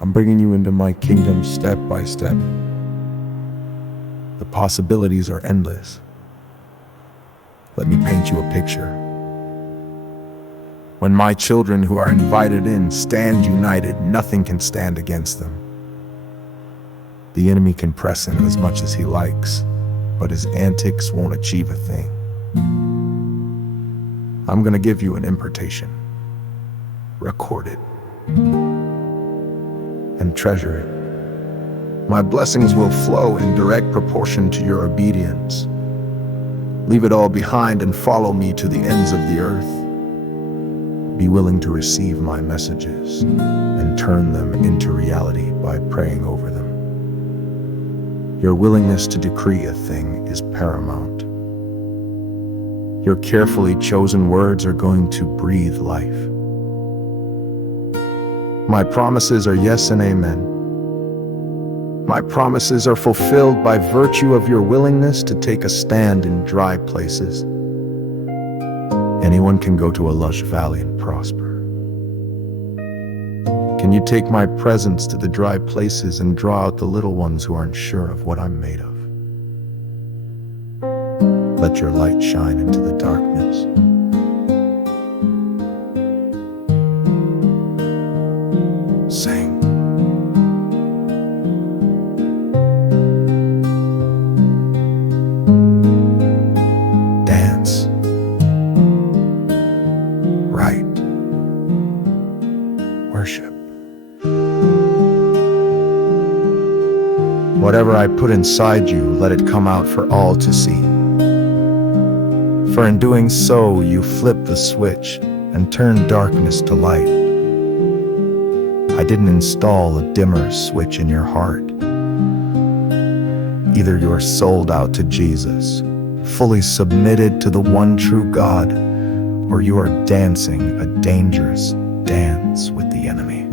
I'm bringing you into my kingdom step by step. The possibilities are endless. Let me paint you a picture. When my children who are invited in stand united, nothing can stand against them. The enemy can press in as much as he likes, but his antics won't achieve a thing. I'm going to give you an impartation. Record it and treasure it. My blessings will flow in direct proportion to your obedience. Leave it all behind and follow me to the ends of the earth. Be willing to receive my messages and turn them into reality by praying over them. Your willingness to decree a thing is paramount. Your carefully chosen words are going to breathe life. My promises are yes and amen. My promises are fulfilled by virtue of your willingness to take a stand in dry places. Anyone can go to a lush valley and prosper. Can you take my presence to the dry places and draw out the little ones who aren't sure of what I'm made of? Let your light shine into the darkness. Sing. Dance. Write. Worship. Whatever I put inside you, let it come out for all to see. For in doing so, you flip the switch and turn darkness to light. I didn't install a dimmer switch in your heart. Either you're sold out to Jesus, fully submitted to the one true God, or you are dancing a dangerous dance with the enemy.